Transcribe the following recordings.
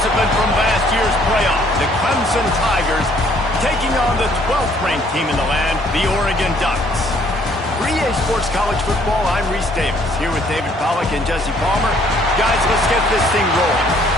participant from last year's playoff, the Clemson Tigers, taking on the 12th-ranked team in the land, the Oregon Ducks. For EA Sports College Football, I'm Reese Davis, here with David Pollack and Jesse Palmer. Guys, let's get this thing rolling.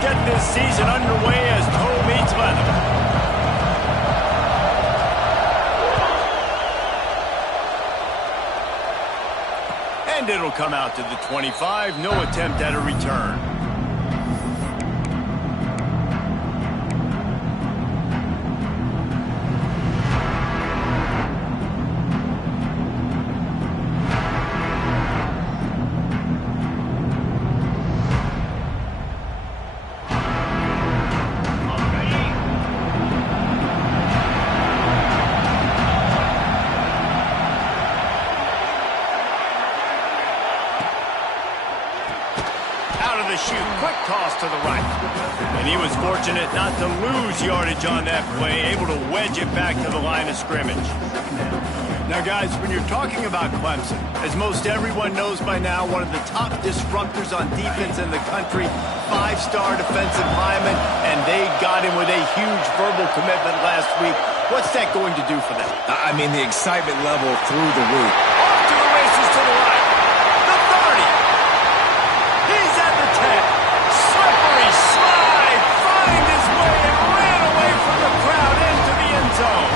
Get this season underway as toe meets leather. And it'll come out to the 25. No attempt at a return. Shoot, quick toss to the right. And he was fortunate not to lose yardage on that play, able to wedge it back to the line of scrimmage. Now, guys, when you're talking about Clemson, as most everyone knows by now, one of the top disruptors on defense in the country, 5-star defensive lineman, and they got him with a huge verbal commitment last week. What's that going to do for them? I mean, the excitement level through the roof. Off to the races to the right. The 30. He's at the 10. Slippery slide. Find his way and ran away from the crowd into the end zone.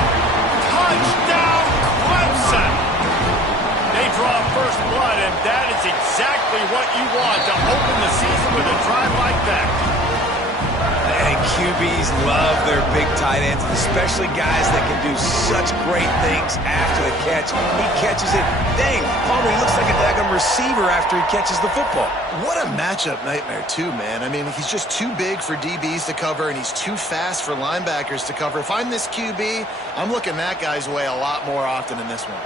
Touchdown, Clemson. They draw first blood, and that is exactly what you want to open the season with a drive like that. And QBs love their big tight ends, especially guys that can do such great things after the catch. He catches it. Dang, Palmer, he looks like a daggum receiver after he catches the football. What a matchup nightmare, too, man. I mean, he's just too big for DBs to cover, and he's too fast for linebackers to cover. If I'm this QB, I'm looking that guy's way a lot more often in this one.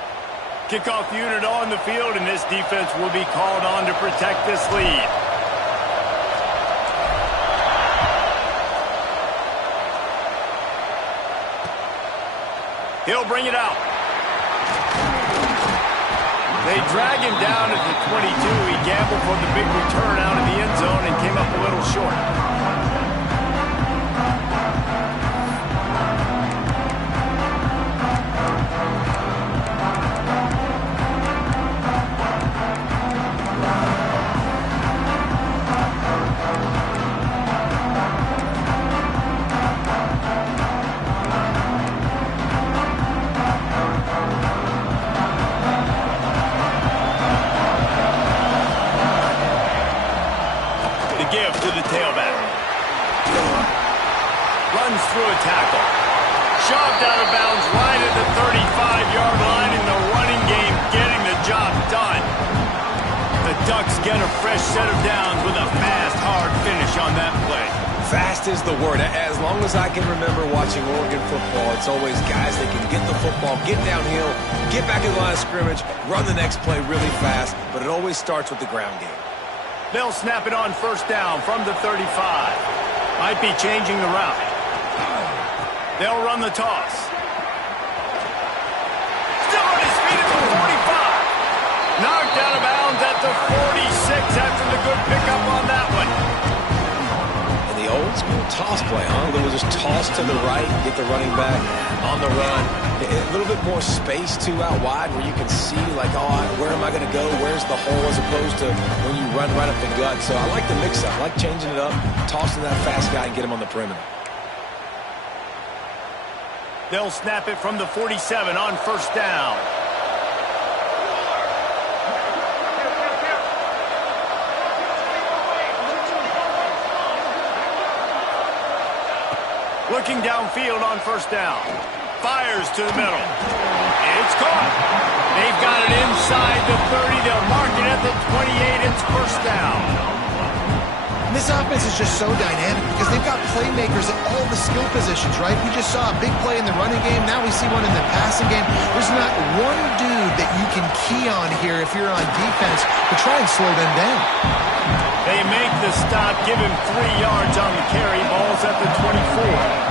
Kickoff unit on the field, and this defense will be called on to protect this lead. He'll bring it out. They drag him down at the 22. He gambled for the big return out of the end zone and came up a little short. Give to the tailback. Runs through a tackle. Shoved out of bounds right at the 35-yard line in the running game, getting the job done. The Ducks get a fresh set of downs with a fast, hard finish on that play. Fast is the word. As long as I can remember watching Oregon football, it's always guys that can get the football, get downhill, get back in the line of scrimmage, run the next play really fast, but it always starts with the ground game. They'll snap it on first down from the 35. Might be changing the route. They'll run the toss. Still on his feet at the 45. Knocked out of bounds at the 46 after the good pickup on that one. And the old school toss play, huh? They will just toss to the right, get the running back on the run. A little bit more space, too, out wide where you can see, like, oh, where am I going to go? Where's the hole as opposed to when you run right up the gut. So I like the mix-up. I like changing it up, tossing that fast guy and get him on the perimeter. They'll snap it from the 47 on first down. Looking downfield on first down. Fires to the middle. It's caught. They've got it inside the 30. They'll mark it at the 28. It's first down. And this offense is just so dynamic because they've got playmakers at all the skill positions, right? We just saw a big play in the running game. Now we see one in the passing game. There's not one dude that you can key on here if you're on defense to try and slow them down. They make the stop, give him 3 yards on the carry. Ball's at the 24.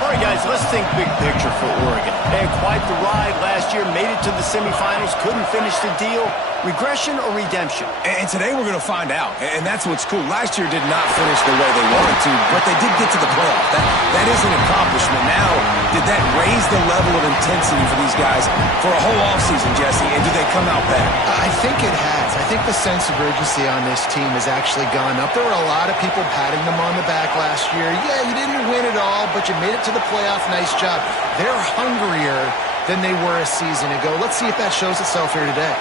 All right, guys, let's think big picture for Oregon. They had quite the ride last year, made it to the semifinals, couldn't finish the deal. Regression or redemption? And today we're going to find out. And that's what's cool. Last year did not finish the way they wanted to, but they did get to the playoff. That is an accomplishment. Now, did that raise the level of intensity for these guys for a whole offseason, Jesse? And do they come out better? I think it has. I think the sense of urgency on this team has actually gone up. There were a lot of people patting them on the back last year. Yeah, you didn't win it all, but you made it to the playoff. Nice job. They're hungrier than they were a season ago. Let's see if that shows itself here today.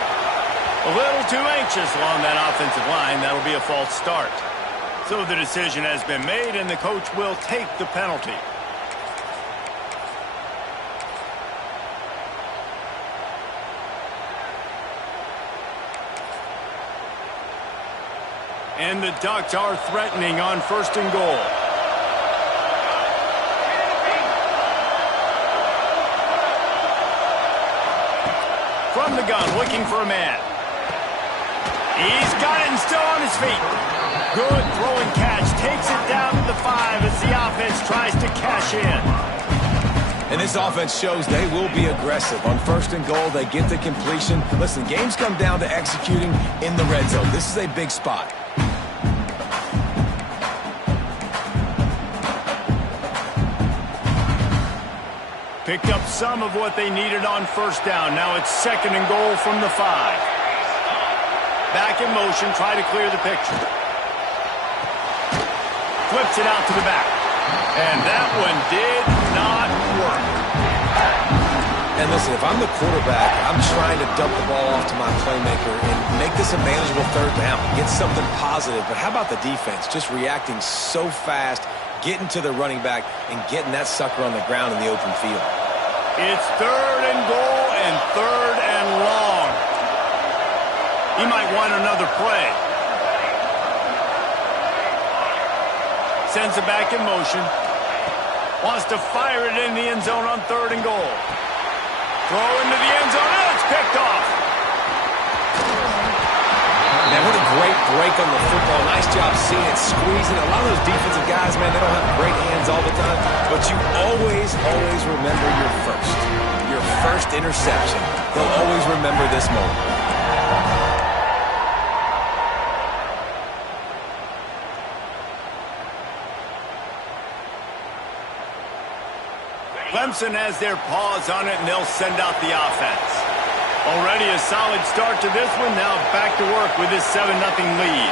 A little too anxious along that offensive line. That'll be a false start. So the decision has been made, and the coach will take the penalty. And the Ducks are threatening on first and goal. From the gun, looking for a man. He's got it and still on his feet. Good throw and catch. Takes it down to the 5 as the offense tries to cash in. And this offense shows they will be aggressive. On first and goal, they get the completion. Listen, games come down to executing in the red zone. This is a big spot. Picked up some of what they needed on first down. Now it's second and goal from the 5. Back in motion, try to clear the picture. Flips it out to the back. And that one did not work. And listen, if I'm the quarterback, I'm trying to dump the ball off to my playmaker and make this a manageable third down. Get something positive. But how about the defense? Just reacting so fast, getting to the running back, and getting that sucker on the ground in the open field. It's third and goal and third and long. He might want another play. Sends it back in motion. Wants to fire it in the end zone on third and goal. Throw into the end zone. Oh, it's picked off. Man, what a great break on the football. Nice job seeing it, squeezing. A lot of those defensive guys, man, they don't have great hands all the time, but you always remember your first interception. They'll always remember this moment. Clemson has their paws on it, and they'll send out the offense. Already a solid start to this one. Now back to work with this 7-0 lead.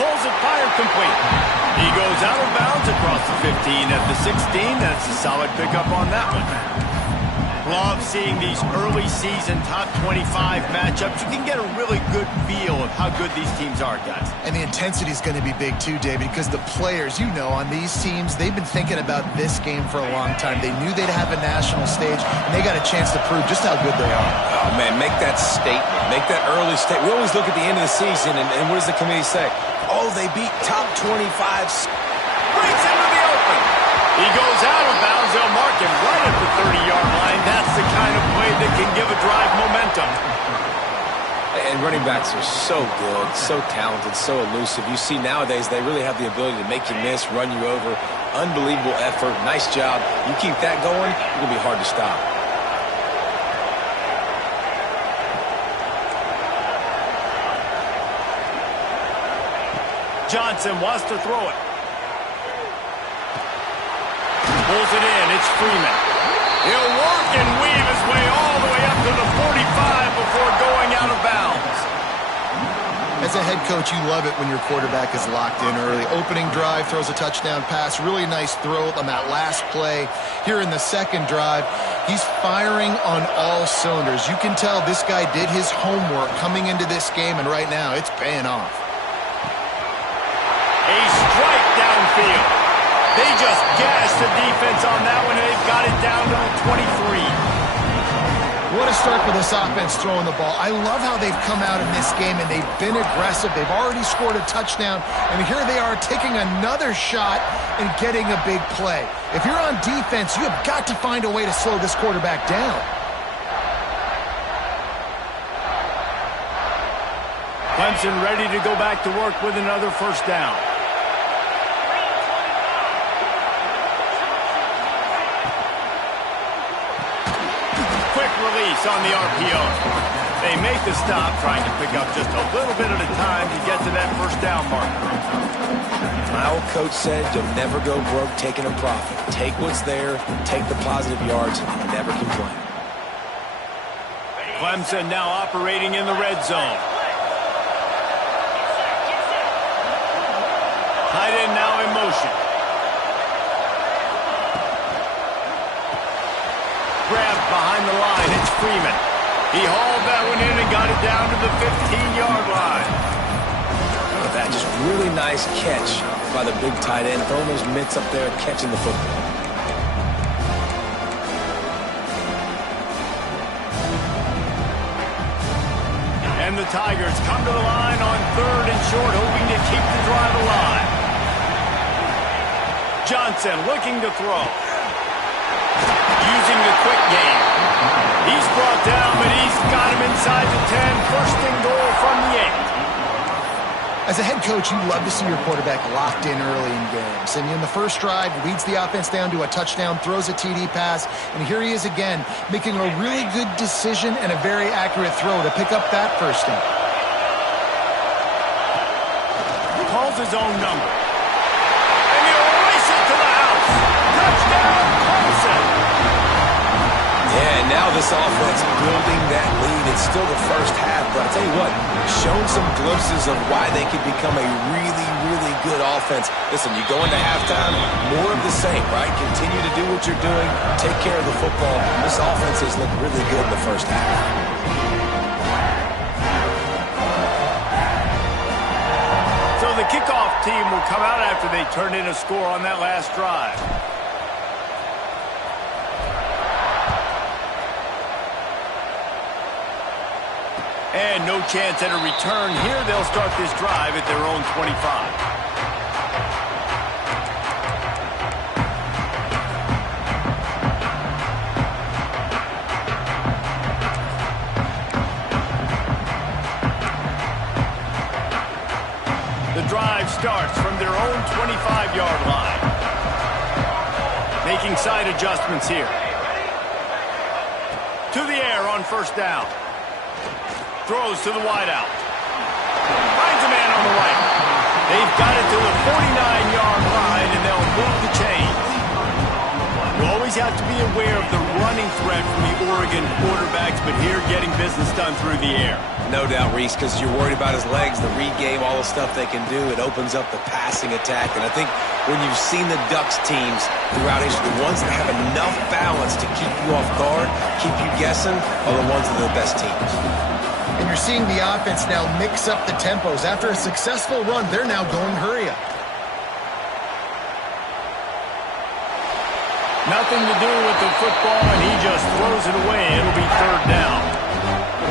Pulls it, fired complete. He goes out of bounds across the 15 at the 16. That's a solid pickup on that one. Love seeing these early season top 25 matchups. You can get a really good feel of how good these teams are, guys. And the intensity is going to be big too, David, because the players, you know, on these teams, they've been thinking about this game for a long time. They knew they'd have a national stage, and they got a chance to prove just how good they are. Oh, man, make that statement. Make that early statement. We always look at the end of the season, and what does the committee say? Oh, they beat top 25. Breaks into the open. He goes out of bounds. They'll mark him right at the 30-yard line. That's the kind of play that can give a drive momentum. And running backs are so good, so talented, so elusive. You see nowadays they really have the ability to make you miss, run you over. Unbelievable effort. Nice job. You keep that going, it'll be hard to stop. Johnson wants to throw it. Pulls it in. It's Freeman. He'll work and weave his way all the way up to the 45 before going out of bounds. As a head coach, you love it when your quarterback is locked in early. Opening drive, throws a touchdown pass. Really nice throw on that last play. Here in the second drive, he's firing on all cylinders. You can tell this guy did his homework coming into this game, and right now it's paying off. A strike down They just gashed the defense on that one, and they've got it down to the 23. What a start for this offense throwing the ball. I love how they've come out in this game, and they've been aggressive. They've already scored a touchdown, and here they are taking another shot and getting a big play. If you're on defense, you have got to find a way to slow this quarterback down. Clemson ready to go back to work with another first down. Quick release on the RPO. They make the stop, trying to pick up just a little bit at a time to get to that first down marker. My old coach said you'll never go broke taking a profit. Take what's there, take the positive yards, and never complain. Clemson now operating in the red zone. Tight end now in motion. Grabbed behind the line. It's Freeman. He hauled that one in and got it down to the 15-yard line. That just really nice catch by the big tight end. Throwing those mitts up there, catching the football. And the Tigers come to the line on 3rd and short, hoping to keep the drive alive. Johnson looking to throw. Using the quick game. He's brought down, but he's got him inside the 10. First and goal from the 8. As a head coach, you love to see your quarterback locked in early in games. And in the first drive, leads the offense down to a touchdown, throws a TD pass, and here he is again, making a really good decision and a very accurate throw to pick up that first down. Calls his own number. And he'll race it to the house. Touchdown, Clemson. Yeah, and now this offense building that lead. It's still the first half, but I'll tell you what, shown some glimpses of why they could become a really, really good offense. Listen, you go into halftime, more of the same, right? Continue to do what you're doing, take care of the football. This offense has looked really good in the first half. So the kickoff team will come out after they turn in a score on that last drive. And no chance at a return here. They'll start this drive at their own 25. The drive starts from their own 25-yard line. Making side adjustments here. To the air on first down. Throws to the wideout. Finds a man on the right. They've got it to the 49-yard line, and they'll move the chains. You always have to be aware of the running threat from the Oregon quarterbacks, but here getting business done through the air. No doubt, Reese, because you're worried about his legs, the read game, all the stuff they can do. It opens up the passing attack. And I think when you've seen the Ducks teams throughout history, the ones that have enough balance to keep you off guard, keep you guessing, are the ones that are the best teams. And you're seeing the offense now mix up the tempos. After a successful run, they're now going hurry up. Nothing to do with the football, and he just throws it away. It'll be 3rd down.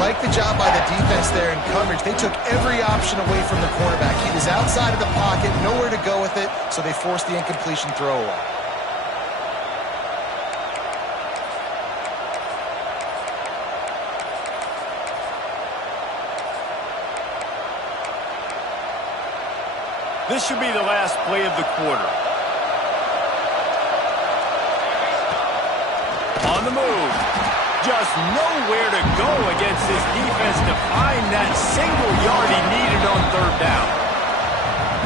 Like the job by the defense there in coverage. They took every option away from the quarterback. He was outside of the pocket, nowhere to go with it, so they forced the incompletion throw away. This should be the last play of the quarter. On the move. Just nowhere to go against this defense to find that single yard he needed on 3rd down.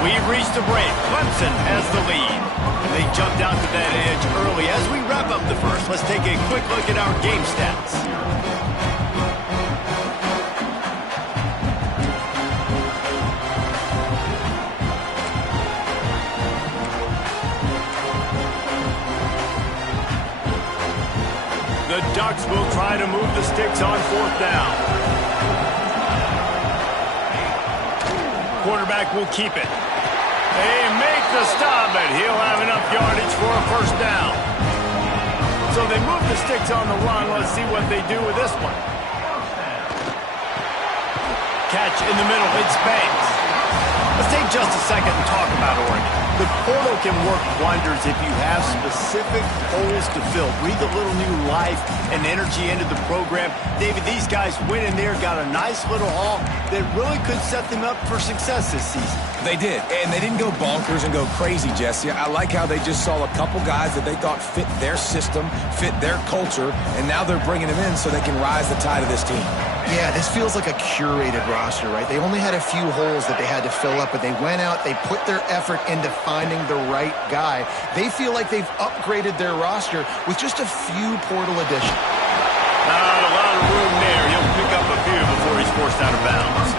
We've reached a break. Clemson has the lead. And they jumped out to that edge early. As we wrap up the first, let's take a quick look at our game stats. The Ducks will try to move the sticks on 4th down. Quarterback will keep it. They make the stop, but he'll have enough yardage for a first down. So they move the sticks on the run. Let's see what they do with this one. Catch in the middle. It's Banks. Let's take just a second and talk about Oregon. The portal can work wonders if you have specific holes to fill. Breathe a little new life and energy into the program. David, these guys went in there, got a nice little haul that really could set them up for success this season. They did, and they didn't go bonkers and go crazy, Jesse. I like how they just saw a couple guys that they thought fit their system, fit their culture, and now they're bringing them in so they can rise the tide of this team. Yeah, this feels like a curated roster, right? They only had a few holes that they had to fill up, but they went out, they put their effort into finding the right guy. They feel like they've upgraded their roster with just a few portal additions. Not a lot of room there. He'll pick up a few before he's forced out of bounds.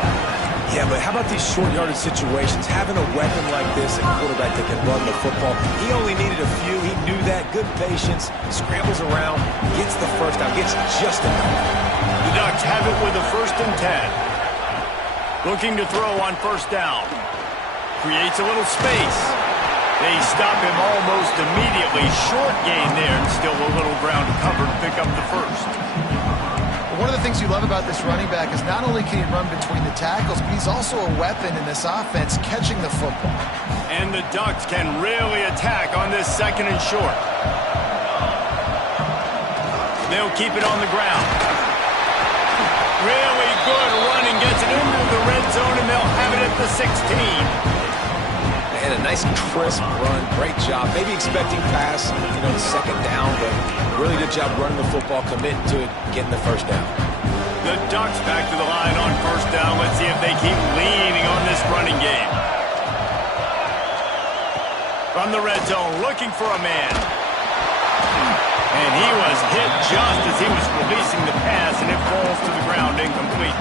Yeah, but how about these short-yarded situations? Having a weapon like this, a quarterback that can run the football, he only needed a few. He knew that. Good patience, scrambles around, gets the first down, gets just enough. The Ducks have it with a 1st and 10. Looking to throw on first down. Creates a little space. They stop him almost immediately. Short gain there, and still a little ground to cover to pick up the first. One of the things you love about this running back is not only can he run between the tackles, but he's also a weapon in this offense catching the football. And the Ducks can really attack on this 2nd and short. They'll keep it on the ground. Really good running, gets it into the red zone, and they'll have it at the 16. And a nice crisp run, great job. Maybe expecting pass, second down, but really good job running the football, committing to it, getting the first down. The Ducks back to the line on first down. Let's see if they keep leaning on this running game. From the red zone, looking for a man. And he was hit just as he was releasing the pass, and it falls to the ground incomplete.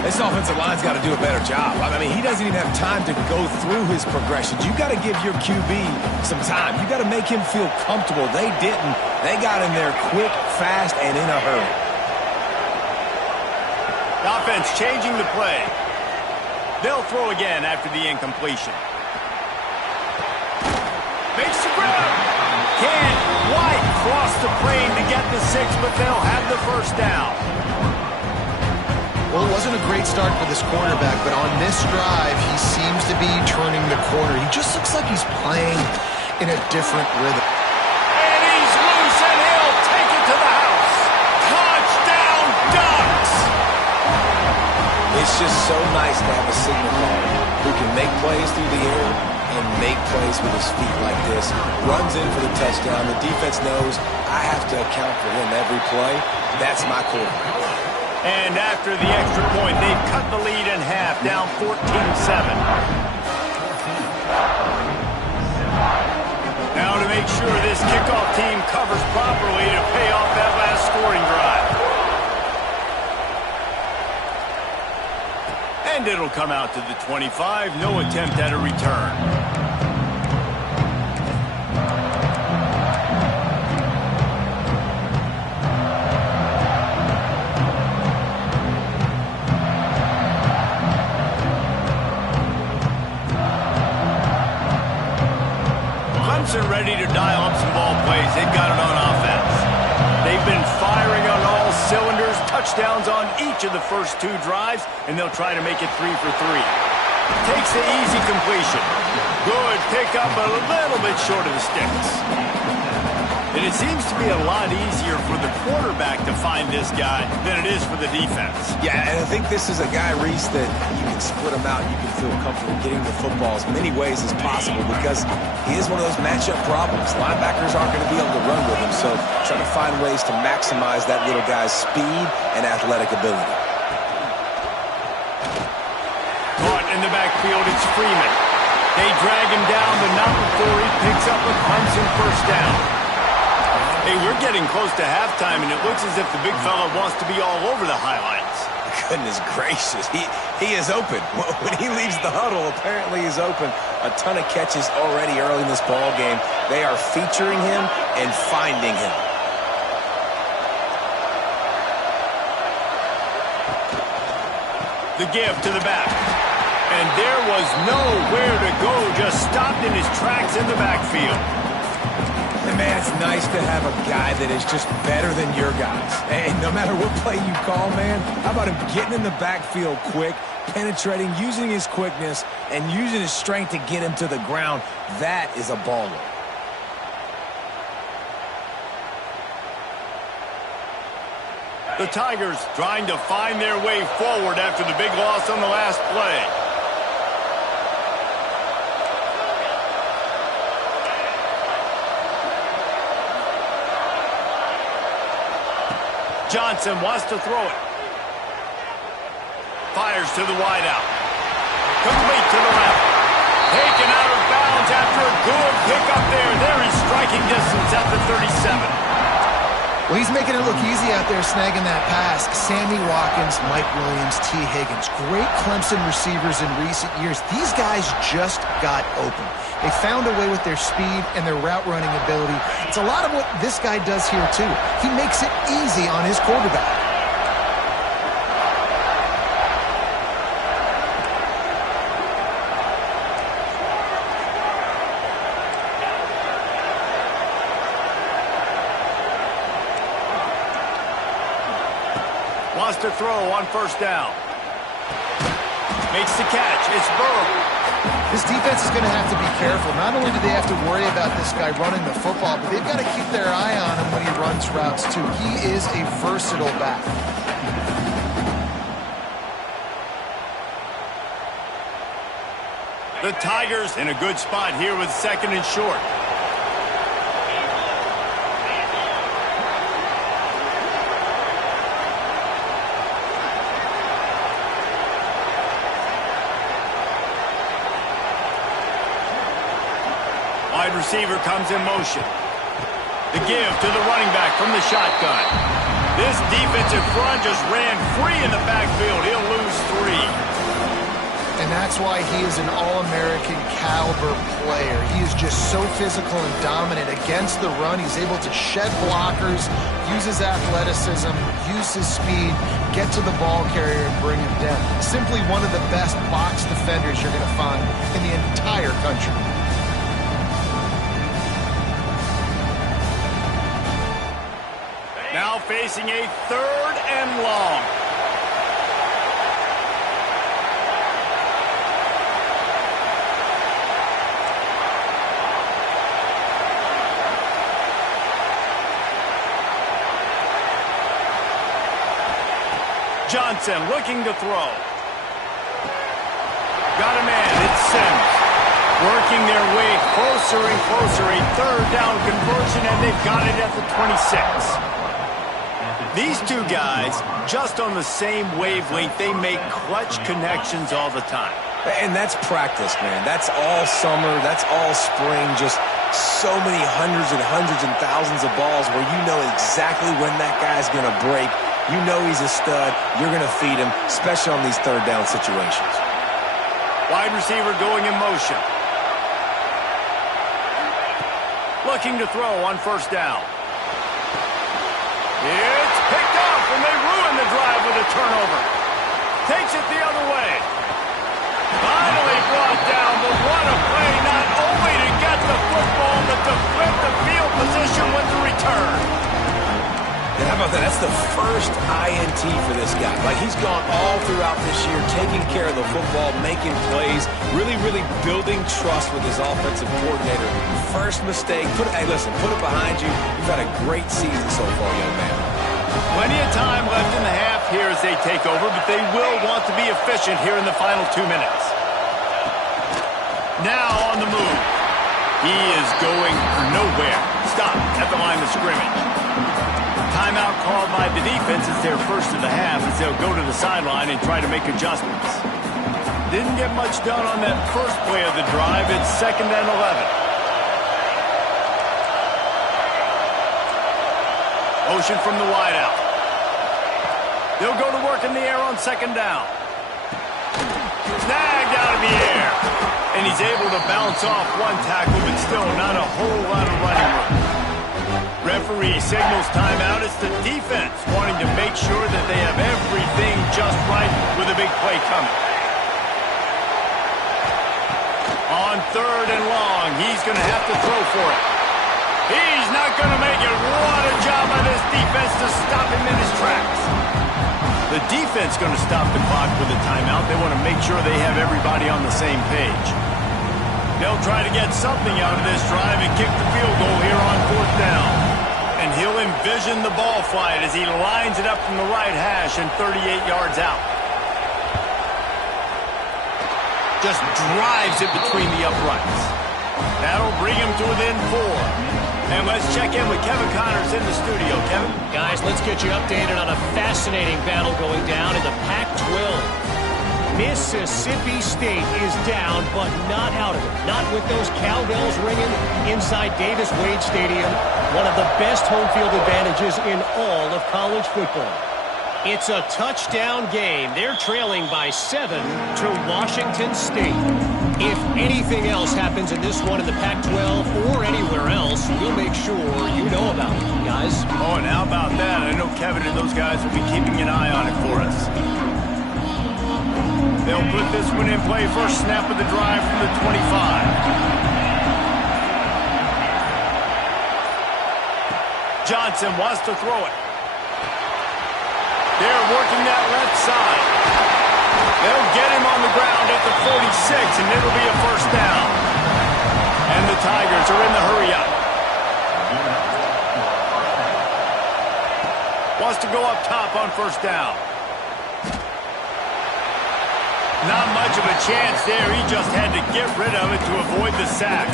This offensive line's got to do a better job. I mean, he doesn't even have time to go through his progressions. You got to give your QB some time. You got to make him feel comfortable. They didn't. They got in there quick, fast, and in a hurry. The offense changing the play. They'll throw again after the incompletion. Makes the grab. Can't quite cross the plane to get the 6, but they'll have the first down. Well, it wasn't a great start for this quarterback, but on this drive, he seems to be turning the corner. He just looks like he's playing in a different rhythm. And he's loose, and he'll take it to the house. Touchdown, Ducks! It's just so nice to have a signal caller who can make plays through the air and make plays with his feet like this. Runs in for the touchdown. The defense knows I have to account for him every play. That's my quarterback. And after the extra point, they've cut the lead in half, down 14-7. Now to make sure this kickoff team covers properly to pay off that last scoring drive. And it'll come out to the 25. No attempt at a return. Clemson ready to dial up some ball plays. They've got it on offense. They've been firing on all cylinders, touchdowns on each of the first 2 drives, and they'll try to make it 3 for 3. Takes the easy completion. Good pickup, but a little bit short of the sticks. And it seems to be a lot easier for the quarterback to find this guy than it is for the defense. Yeah, and I think this is a guy, Reese, that you can split him out. You can feel comfortable getting the football as many ways as possible because he is one of those matchup problems. Linebackers aren't going to be able to run with him, so try to find ways to maximize that little guy's speed and athletic ability. Caught in the backfield, it's Freeman. They drag him down, but not before he picks up a Clemson first down. Hey, we're getting close to halftime, and it looks as if the big fella wants to be all over the highlights. Goodness gracious, he is open. When he leaves the huddle, apparently he's open. A ton of catches already early in this ball game. They are featuring him and finding him. The give to the back. And there was nowhere to go, just tracks in the backfield. And man, it's nice to have a guy that is just better than your guys. And no matter what play you call, man, how about him getting in the backfield quick, penetrating, using his quickness, and using his strength to get him to the ground. That is a baller. The Tigers trying to find their way forward after the big loss on the last play. Johnson wants to throw it. Fires to the wideout. Complete to the left. Taken out of bounds after a good pickup there. There is striking distance at the 37. Well, he's making it look easy out there snagging that pass. Sammy Watkins, Mike Williams, T. Higgins. Great Clemson receivers in recent years. These guys just got open. They found a way with their speed and their route running ability. It's a lot of what this guy does here, too. He makes it easy on his quarterback. Wants to throw on first down. Makes the catch. It's Burrow. This defense is going to have to be careful. Not only do they have to worry about this guy running the football, but they've got to keep their eye on him when he runs routes, too. He is a versatile back. The Tigers in a good spot here with second and short. Wide receiver comes in motion. The give to the running back from the shotgun. This defensive front just ran free in the backfield. He'll lose 3. And that's why he is an All-American caliber player. He is just so physical and dominant against the run. He's able to shed blockers, use his athleticism, use his speed, get to the ball carrier and bring him down. Simply one of the best box defenders you're going to find in the entire country. Now facing a 3rd and long. Johnson looking to throw. Got a man. It's Sims. Working their way closer and closer. A 3rd down conversion, and they've got it at the 26. These two guys, just on the same wavelength, they make clutch connections all the time. And that's practice, man. That's all summer. That's all spring. Just so many hundreds and thousands of balls where you know exactly when that guy's going to break. You know he's a stud. You're going to feed him, especially on these 3rd down situations. Wide receiver going in motion. Looking to throw on first down. It's picked off, and they ruin the drive with a turnover. Takes it the other way. Finally brought down, but what a play, not only to get the football, but to flip the field position with the return. And how about that? That's the first INT for this guy. Like, he's gone all throughout this year, taking care of the football, making plays, really building trust with his offensive coordinator. First mistake, hey, listen, put it behind you. You've had a great season so far, young man. Plenty of time left in the half here as they take over, but they will want to be efficient here in the final 2 minutes. Now on the move. He is going nowhere. Stop at the line of scrimmage. Timeout called by the defense as their first of the half as they'll go to the sideline and try to make adjustments. Didn't get much done on that first play of the drive. It's 2nd and 11. Motion from the wideout. They'll go to work in the air on 2nd down. Snagged out of the air. And he's able to bounce off one tackle, but still not a whole lot of running room. Referee signals timeout. It's the defense wanting to make sure that they have everything just right with a big play coming. On 3rd and long, he's going to have to throw for it. He's not going to make it. What a job by this defense to stop him in his tracks. The defense going to stop the clock with a timeout. They want to make sure they have everybody on the same page. They'll try to get something out of this drive and kick the field goal here on 4th down. And he'll envision the ball flight as he lines it up from the right hash and 38 yards out. Just drives it between the uprights. That'll bring him to within 4. And let's check in with Kevin Connors in the studio. Kevin? Guys, let's get you updated on a fascinating battle going down in the Pac-12. Mississippi State is down, but not out of it. Not with those cowbells ringing inside Davis-Wade Stadium, one of the best home field advantages in all of college football. It's a touchdown game. They're trailing by 7 to Washington State. If anything else happens in this one in the Pac-12 or anywhere else, we'll make sure you know about it, guys. Oh, and how about that? I know Kevin and those guys will be keeping an eye on it for us. They'll put this one in play. First snap of the drive from the 25. Johnson wants to throw it. They're working that left side. They'll get him on the ground at the 46, and it'll be a first down. And the Tigers are in the hurry-up. Wants to go up top on first down. Not much of a chance there. He just had to get rid of it to avoid the sack.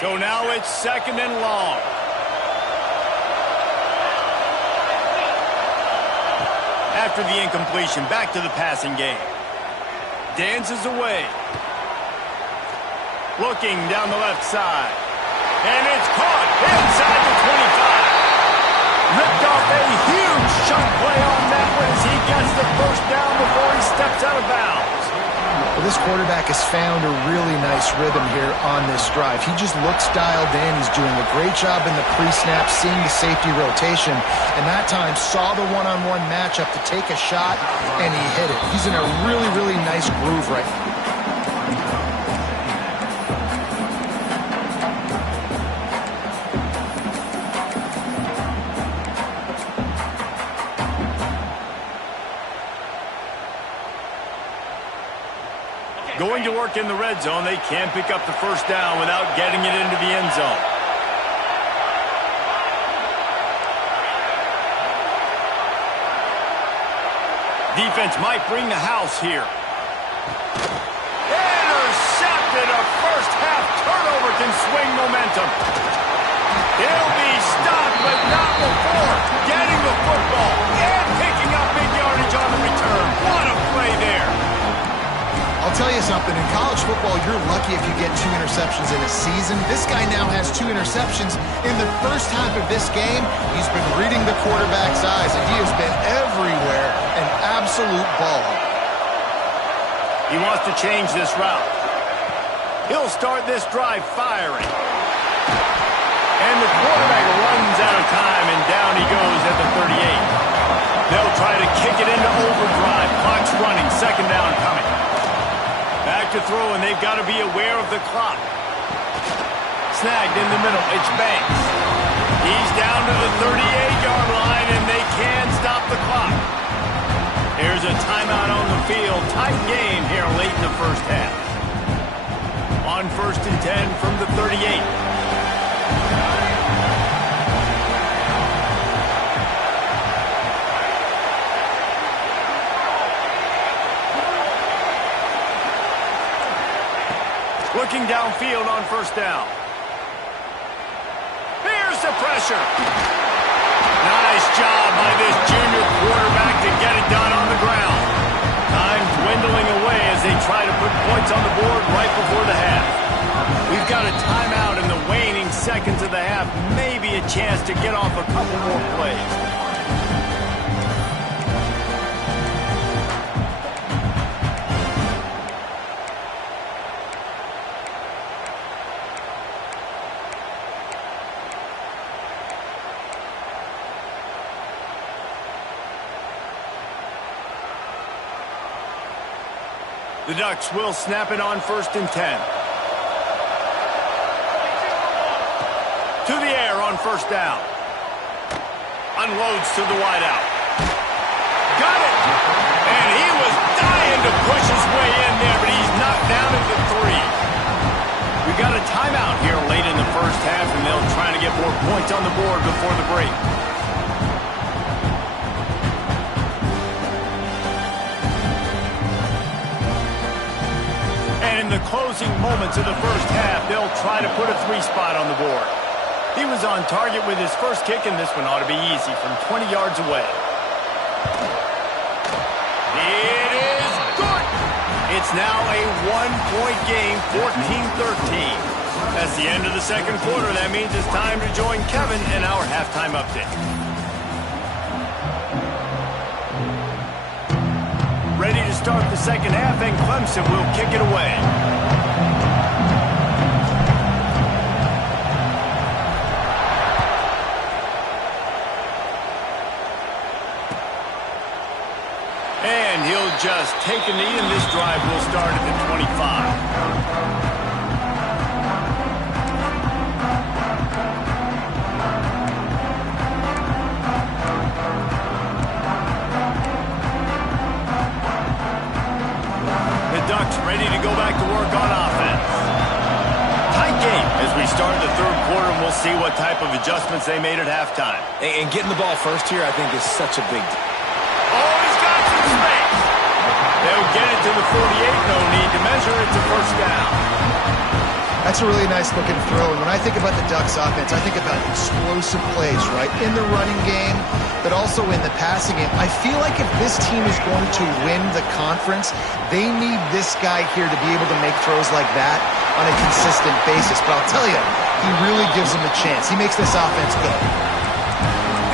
So now it's 2nd and long. After the incompletion, back to the passing game. Dances away. Looking down the left side. And it's caught inside the 25. Ripped off a huge chunk play on that one as he gets the first down before he steps out of bounds. Well, this quarterback has found a really nice rhythm here on this drive. He just looks dialed in. He's doing a great job in the pre-snap, seeing the safety rotation, and that time saw the one-on-one matchup to take a shot, and he hit it. He's in a really, really nice groove right now. Going to work in the red zone. They can't pick up the first down without getting it into the end zone. Defense might bring the house here. Intercepted. A first half turnover can swing momentum. He'll be stopped, but not before getting the football and picking up big yardage on the return. What a play there. I'll tell you something, in college football, you're lucky if you get 2 interceptions in a season. This guy now has 2 interceptions. In the first half of this game, he's been reading the quarterback's eyes, and he has been everywhere, an absolute baller. He wants to change this route. He'll start this drive firing. And the quarterback runs out of time, and down he goes at the 38. They'll try to kick it into overdrive. Clock's running, 2nd down coming. Back to throw, and they've got to be aware of the clock. Snagged in the middle. It's Banks. He's down to the 38-yard line, and they can stop the clock. Here's a timeout on the field. Tight game here late in the first half. On 1st and 10 from the 38. Looking downfield on first down. Here's the pressure. Nice job by this junior quarterback to get it done on the ground. Time dwindling away as they try to put points on the board right before the half. We've got a timeout in the waning seconds of the half. Maybe a chance to get off a couple more plays. The Ducks will snap it on 1st and 10. To the air on 1st down. Unloads to the wideout. Got it! And he was dying to push his way in there, but he's knocked down at the 3. We got a timeout here late in the first half, and they'll try to get more points on the board before the break. And in the closing moments of the first half, they'll try to put a 3-spot on the board. He was on target with his first kick, and this one ought to be easy from 20 yards away. It is good! It's now a 1-point game, 14-13. That's the end of the second quarter. That means it's time to join Kevin in our halftime update. Ready to start the second half, and Clemson will kick it away. And he'll just take a knee, and this drive will start at the 25. Ducks ready to go back to work on offense. Tight game as we start the third quarter, and we'll see what type of adjustments they made at halftime. And getting the ball first here, I think, is such a big deal. Oh, he's got some space. They'll get it to the 48. No need to measure it to 1st down. That's a really nice looking throw. And when I think about the Ducks offense, I think about explosive plays, right? In the running game, but also in the passing game. I feel like if this team is going to win the conference, they need this guy here to be able to make throws like that on a consistent basis. But I'll tell you, he really gives them a chance. He makes this offense go.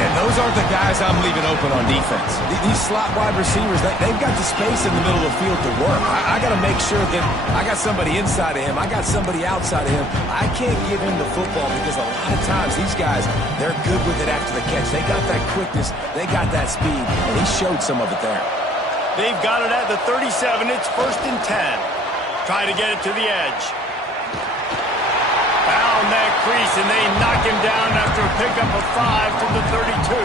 And those aren't the guys I'm leaving open on defense. These slot wide receivers, they've got the space in the middle of the field to work. I got to make sure that I got somebody inside of him. I got somebody outside of him. I can't give him the football because a lot of times these guys, they're good with it after the catch. They got that quickness. They got that speed. And he showed some of it there. They've got it at the 37. It's 1st and 10. Try to get it to the edge. Found that crease, and they knock him down after a pickup of 5 to the 32.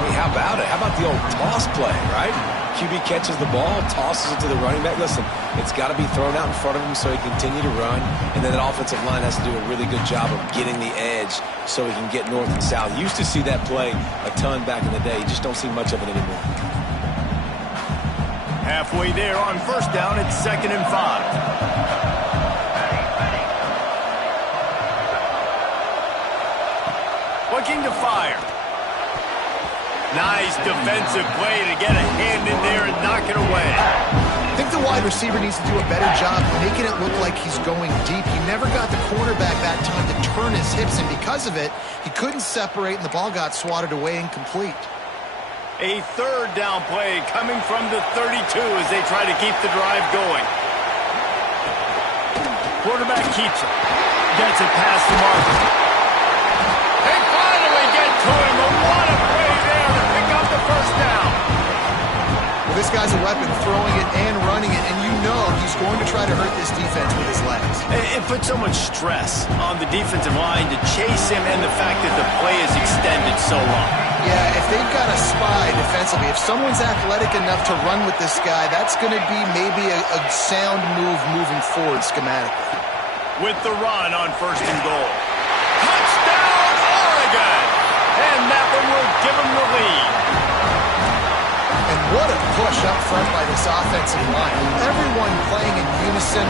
Hey, how about it? How about the old toss play, right? QB catches the ball, tosses it to the running back. Listen, it's got to be thrown out in front of him so he can continue to run, and then that offensive line has to do a really good job of getting the edge so he can get north and south. You used to see that play a ton back in the day. You just don't see much of it anymore. Halfway there on 1st down, it's 2nd and 5. Looking to fire. Nice defensive play to get a hand in there and knock it away. I think the wide receiver needs to do a better job making it look like he's going deep. He never got the cornerback that time to turn his hips, and because of it, he couldn't separate, and the ball got swatted away incomplete. A 3rd down play coming from the 32 as they try to keep the drive going. Quarterback keeps it. Gets it past the marker. They finally get to him, but what a play there to pick up the 1st down. Well, this guy's a weapon, throwing it and running it, and you know he's going to try to hurt this defense with his legs. It puts so much stress on the defensive line to chase him, and the fact that the play is extended so long. Yeah, if they've got a spy defensively, if someone's athletic enough to run with this guy, that's going to be maybe a sound move moving forward schematically. With the run on 1st and goal. Touchdown, Oregon! And that one will give them the lead. And what a push up front by this offensive line. Everyone playing in unison,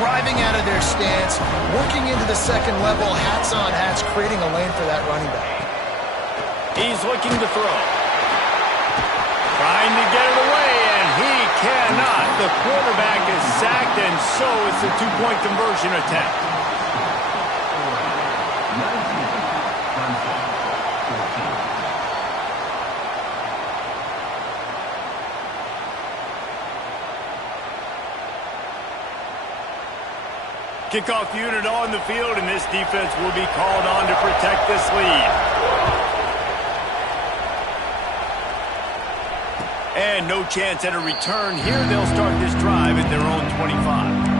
driving out of their stance, working into the second level, hats on hats, creating a lane for that running back. He's looking to throw. Trying to get it away, and he cannot. The quarterback is sacked, and so is the 2-point conversion attempt. Kickoff unit on the field, and this defense will be called on to protect this lead. And no chance at a return here. They'll start this drive at their own 25.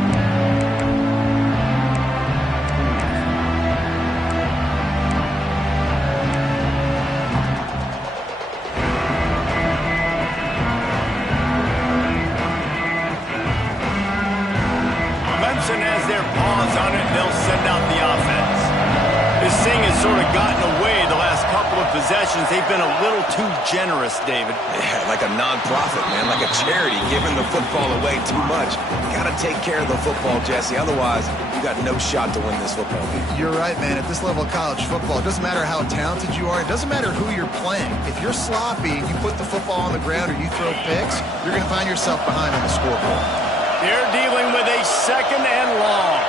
Clemson has their paws on it. They'll send out the offense. This thing has sort of gotten away the last couple of possessions. They've been a little too generous, David. Yeah, like a non-profit, man, like a charity, giving the football away too much. You got to take care of the football, Jesse. Otherwise, you got no shot to win this football game. You're right, man. At this level of college football, it doesn't matter how talented you are. It doesn't matter who you're playing. If you're sloppy, you put the football on the ground or you throw picks, you're going to find yourself behind on the scoreboard. They're dealing with a 2nd and long.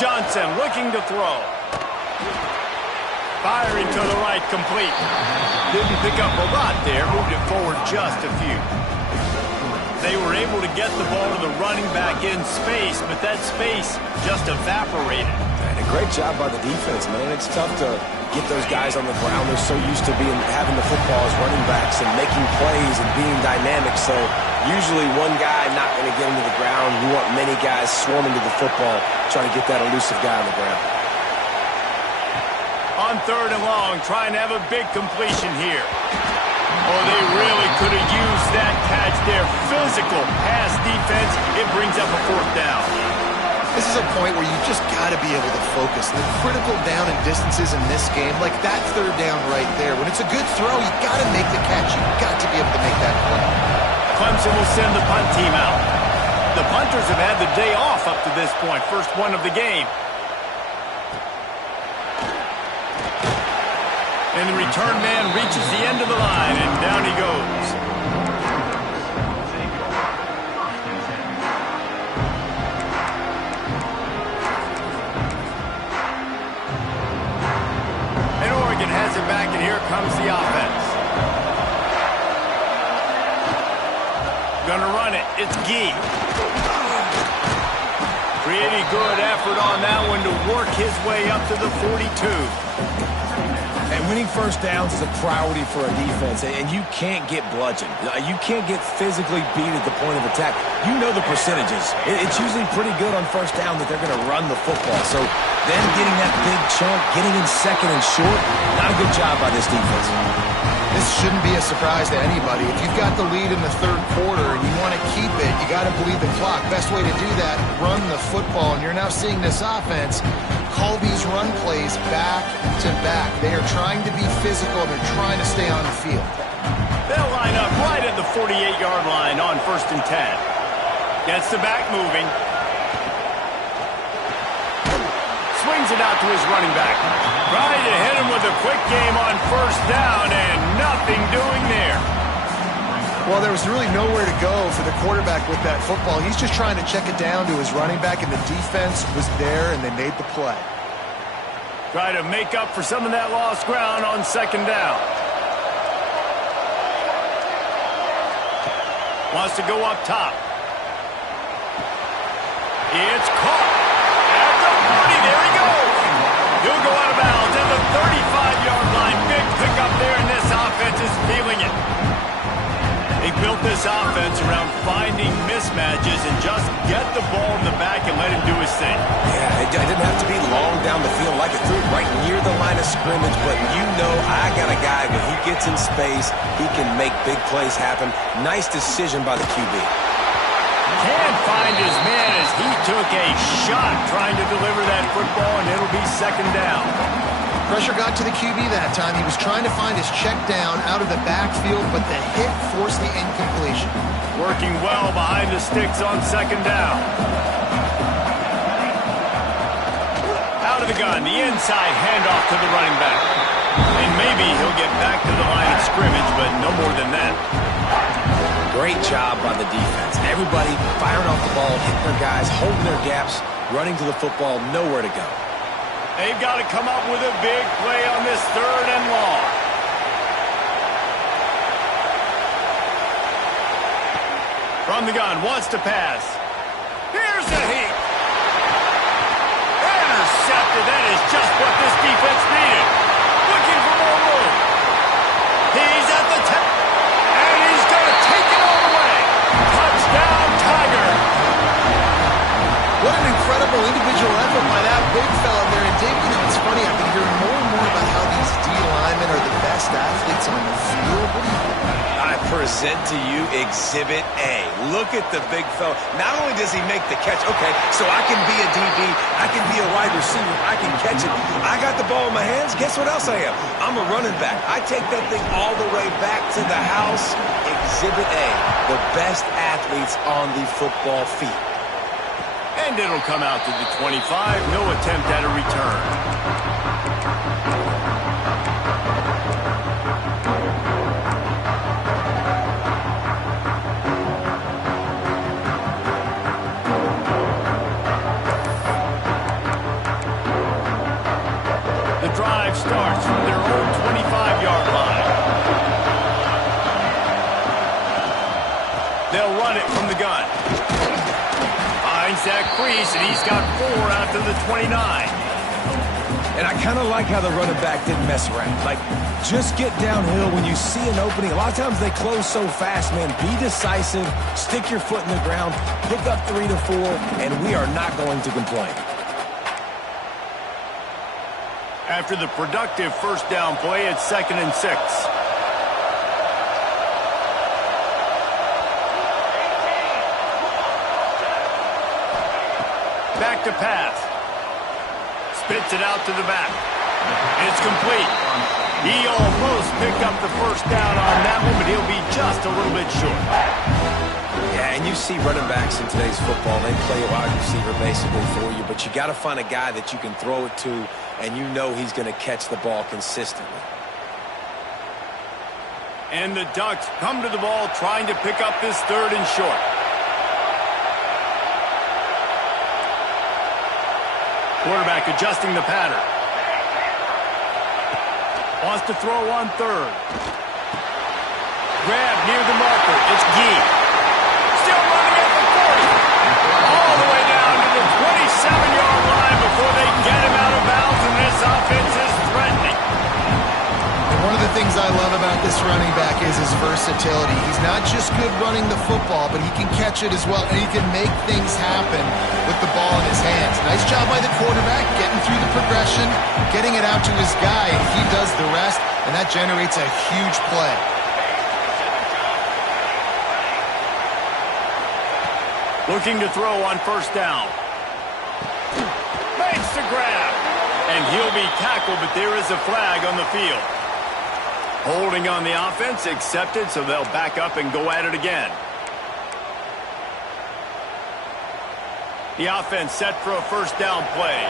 Johnson looking to throw. Firing to the right, complete. Didn't pick up a lot there, moved it forward just a few. They were able to get the ball to the running back in space, but that space just evaporated. And a great job by the defense, man. It's tough to get those guys on the ground. They're so used to having the football as running backs and making plays and being dynamic. So usually one guy not going to get into the ground. You want many guys swarming to the football, trying to get that elusive guy on the ground. On 3rd and long, trying to have a big completion here. Oh, they really could have used that catch there. Physical pass defense. It brings up a 4th down. This is a point where you just got to be able to focus. The critical down and distances in this game, like that 3rd down right there. When it's a good throw, you got to make the catch. You got to be able to make that play. Clemson will send the punt team out. The punters have had the day off up to this point. First one of the game. And the return man reaches the end of the line, and down he goes. And Oregon has it back, and here comes the offense. Gonna run it. It's Gee. Pretty good effort on that one to work his way up to the 42. And winning first downs is a priority for a defense, and you can't get bludgeoned. You can't get physically beat at the point of attack. You know the percentages. It's usually pretty good on first down that they're going to run the football. So them getting that big chunk, getting in 2nd and short, not a good job by this defense. This shouldn't be a surprise to anybody. If you've got the lead in the 3rd quarter and you want to keep it, you got to bleed the clock. Best way to do that, run the football. And you're now seeing this offense call these run plays back to back. They are trying to be physical. They're trying to stay on the field. They'll line up right at the 48-yard line on 1st and 10. Gets the back moving. Swings it out to his running back. Trying to hit him with a quick game on 1st down, and nothing doing there. Well, there was really nowhere to go for the quarterback with that football. He's just trying to check it down to his running back, and the defense was there, and they made the play. Try to make up for some of that lost ground on 2nd down. Wants to go up top. It's caught. At the 40, there he goes. He'll go out of bounds at the 35-yard line. Big pickup there, and this offense is feeling it. They built this offense around finding mismatches and just get the ball in the back and let him do his thing. Yeah, it didn't have to be long down the field. Like it threw it right near the line of scrimmage, but you know I got a guy when he gets in space, he can make big plays happen. Nice decision by the QB. Can't find his man as he took a shot trying to deliver that football, and it'll be 2nd down. Pressure got to the QB that time. He was trying to find his check down out of the backfield, but the hit forced the incompletion. Working well behind the sticks on 2nd down. Out of the gun, the inside handoff to the running back. And maybe he'll get back to the line of scrimmage, but no more than that. Great job by the defense. Everybody firing off the ball, hitting their guys, holding their gaps, running to the football, nowhere to go. They've got to come up with a big play on this 3rd and long. From the gun, wants to pass. Here's a heat. Intercepted. That is just what this defense defense needed. Looking for more room. He's at the 10. And he's going to take it all the way. Touchdown, Tiger. What an incredible individual effort by that big fella there. And Dave, you know, it's funny, I've been hearing more and more about how these D linemen are the best athletes on the field. What do you think? I present to you Exhibit A. Look at the big fella. Not only does he make the catch, okay, so I can be a DB, I can be a wide receiver, I can catch it. I got the ball in my hands. Guess what else I am? I'm a running back. I take that thing all the way back to the house. Exhibit A, the best athletes on the football field. And it'll come out to the 25. No attempt at a return. The drive starts from their own 25-yard line. They'll run it from the gun. Finds that crease, and he's got 4 after the 29. And I kind of like how the running back didn't mess around. Like, just get downhill when you see an opening. A lot of times they close so fast, man. Be decisive, stick your foot in the ground, pick up 3 to 4, and we are not going to complain. After the productive first down play, it's 2nd and 6. Back to pass. Spits it out to the back. It's complete. He almost picked up the first down on that one, but he'll be just a little bit short. Yeah, and you see running backs in today's football, they play a wide receiver basically for you, but you got to find a guy that you can throw it to, and you know he's going to catch the ball consistently. And the Ducks come to the ball trying to pick up this 3rd and short. Quarterback adjusting the pattern. Wants to throw on 3rd. Grab near the marker. It's Gee. Still running at the 40. All the way down to the 27-yard line before they get him out of bounds, and this offense is threatening. One of the things I love about this running back is his versatility. He's not just good running the football, but he can catch it as well, and he can make things happen with the ball in his hands. Nice job by the quarterback, getting through the progression, getting it out to his guy, and he does the rest, and that generates a huge play. Looking to throw on 1st down. Makes the grab. And he'll be tackled, but there is a flag on the field. Holding on the offense, accepted, so they'll back up and go at it again. The offense set for a 1st down play.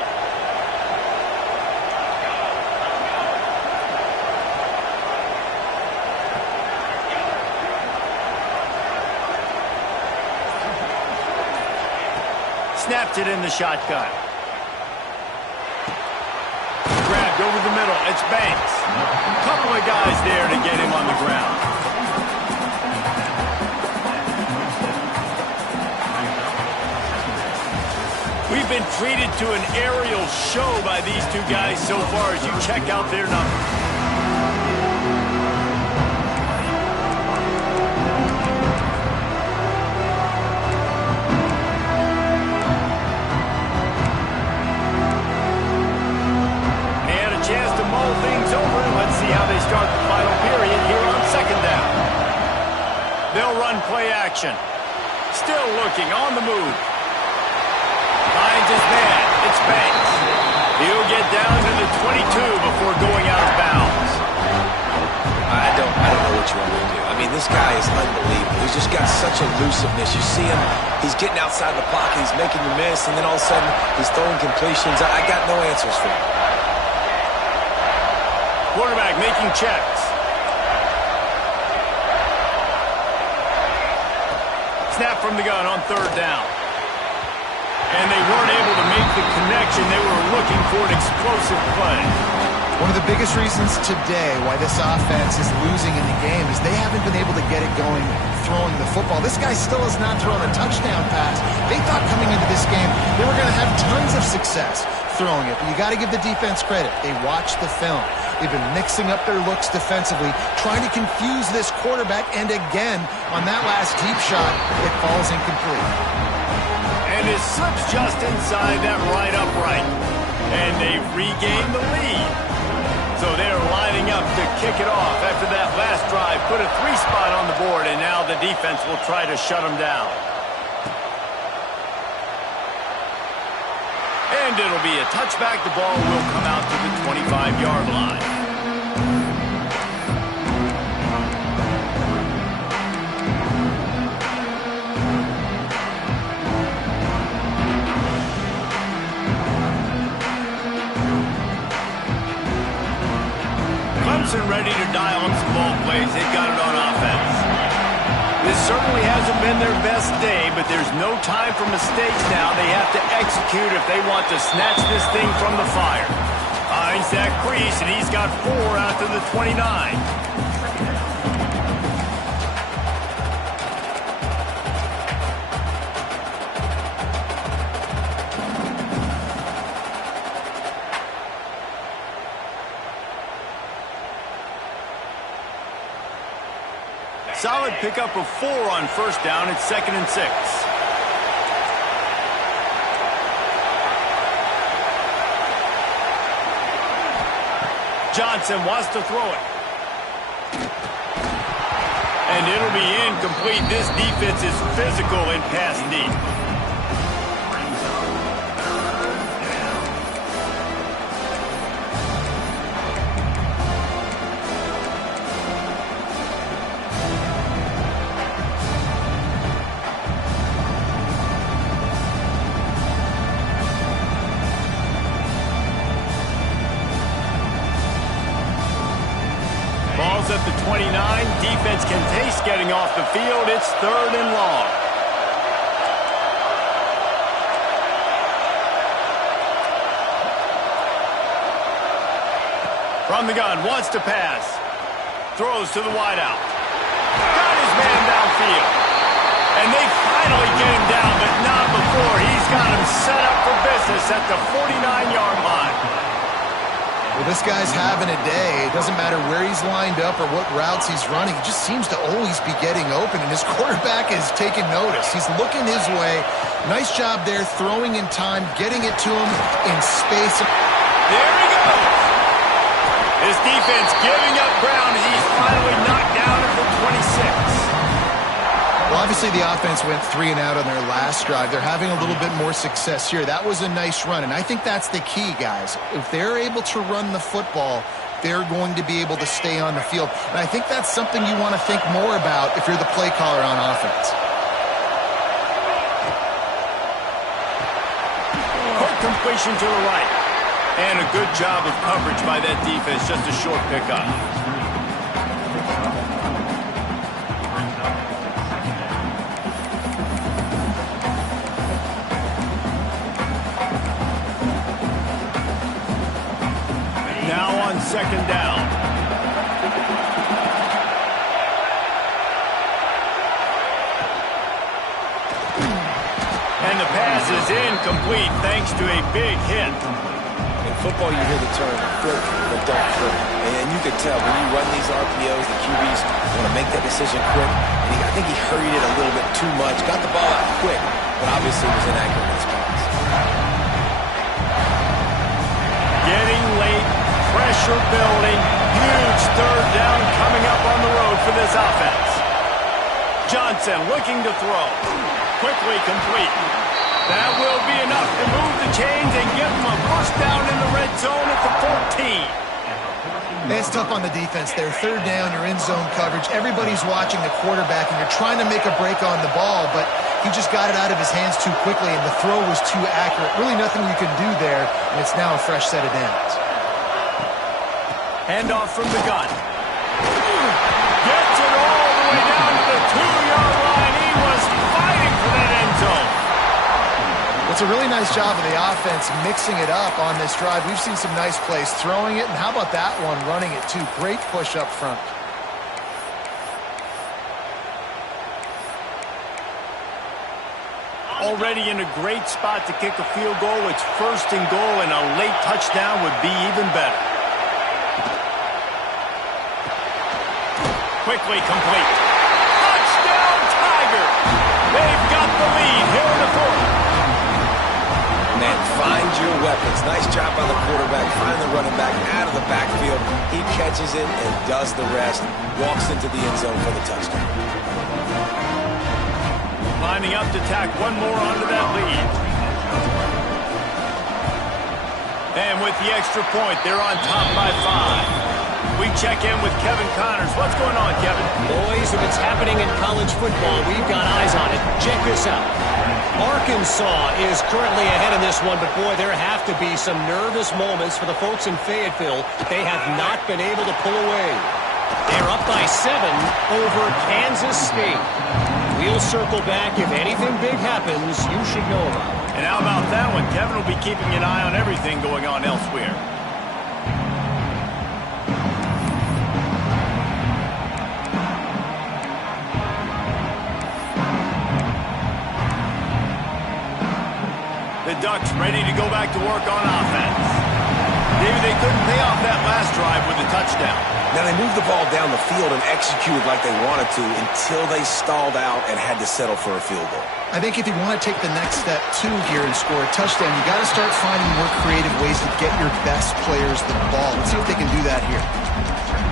Snapped it in the shotgun. Grabbed over the middle. It's Banks. A couple of guys there to get him on the ground. We've been treated to an aerial show by these two guys so far as you check out their numbers. Things over, and let's see how they start the final period here on 2nd down. They'll run play action. Still looking on the move. Finds his man. It's Banks. He'll get down to the 22 before going out of bounds. I don't know what you want me to do. I mean, this guy is unbelievable. He's just got such elusiveness. You see him, he's getting outside the pocket, he's making you miss, and then all of a sudden, he's throwing completions. I got no answers for him. Quarterback making checks. Snap from the gun on 3rd down. And they weren't able to make the connection. They were looking for an explosive play. One of the biggest reasons today why this offense is losing in the game is they haven't been able to get it going throwing the football. This guy still has not thrown a touchdown pass. They thought coming into this game they were going to have tons of success throwing it, but you got to give the defense credit. They watched the film. They've been mixing up their looks defensively, trying to confuse this quarterback, and again, on that last deep shot, it falls incomplete. And it slips just inside that right upright. And they've regained the lead. So they're lining up to kick it off after that last drive. Put a 3-spot on the board, and now the defense will try to shut them down. And it'll be a touchback. The ball will come out to the 25-yard line. Clemson ready to dial up some ball plays. They've got it on offense. This certainly hasn't been their best day, but there's no time for mistakes now. They have to execute if they want to snatch this thing from the fire. Finds that crease, and he's got 4 out to the 29. Solid pickup of 4 on first down. It's 2nd and 6. Johnson wants to throw it. And it'll be incomplete. This defense is physical in pass deep. Ball's at the 29. Defense can taste getting off the field. It's 3rd and long. From the gun, wants to pass. Throws to the wideout. Got his man downfield. And they finally get him down, but not before. He's got him set up for business at the 49-yard line. Well, this guy's having a day. It doesn't matter where he's lined up or what routes he's running. He just seems to always be getting open, and his quarterback is taking notice. He's looking his way. Nice job there, throwing in time, getting it to him in space. There he goes. His defense giving up ground. He's finally knocked down at the 26. Well, obviously the offense went 3 and out on their last drive. They're having a little bit more success here. That was a nice run, and I think that's the key, guys. If they're able to run the football, they're going to be able to stay on the field. And I think that's something you want to think more about if you're the play caller on offense. Quick completion to the right. And a good job of coverage by that defense. Just a short pickup. Now on 2nd down. And the pass is incomplete thanks to a big hit. In football, you hear the term flip, but don't flip. And you can tell when you run these RPOs, the QBs want to make that decision quick. And I think he hurried it a little bit too much. Got the ball out quick, but obviously was inaccurate in his pass. Getting late. Pressure building. Huge 3rd down coming up on the road for this offense. Johnson looking to throw. Quickly complete. That will be enough to move the chains and give them a first down in the red zone at the 14. It's tough on the defense there. 3rd down, you're in zone coverage. Everybody's watching the quarterback, and you're trying to make a break on the ball, but he just got it out of his hands too quickly, and the throw was too accurate. Really nothing you can do there, and it's now a fresh set of downs. Handoff from the gun. Gets it all the way down to the 2-yard line. He was fighting for that end zone. It's a really nice job of the offense mixing it up on this drive. We've seen some nice plays throwing it, and how about that one running it too? Great push up front. Already in a great spot to kick a field goal. It's 1st and goal, and a late touchdown would be even better. Quickly complete. Touchdown, Tiger! They've got the lead here in the 4th. Man, find your weapons. Nice job by the quarterback. Find the running back out of the backfield. He catches it and does the rest. Walks into the end zone for the touchdown. Lining up to tack one more onto that lead. And with the extra point, they're on top by 5. We check in with Kevin Connors. What's going on, Kevin? Boys, if it's happening in college football, we've got eyes on it. Check this out. Arkansas is currently ahead in this one, but boy, there have to be some nervous moments for the folks in Fayetteville. They have not been able to pull away. They're up by 7 over Kansas State. We'll circle back. If anything big happens, you should know about it. And how about that one? Kevin will be keeping an eye on everything going on elsewhere. The Ducks ready to go back to work on offense. David, they couldn't pay off that last drive with a touchdown. Now, they moved the ball down the field and executed like they wanted to until they stalled out and had to settle for a field goal. I think if you want to take the next step, too, here and score a touchdown, you got to start finding more creative ways to get your best players the ball. Let's see if they can do that here.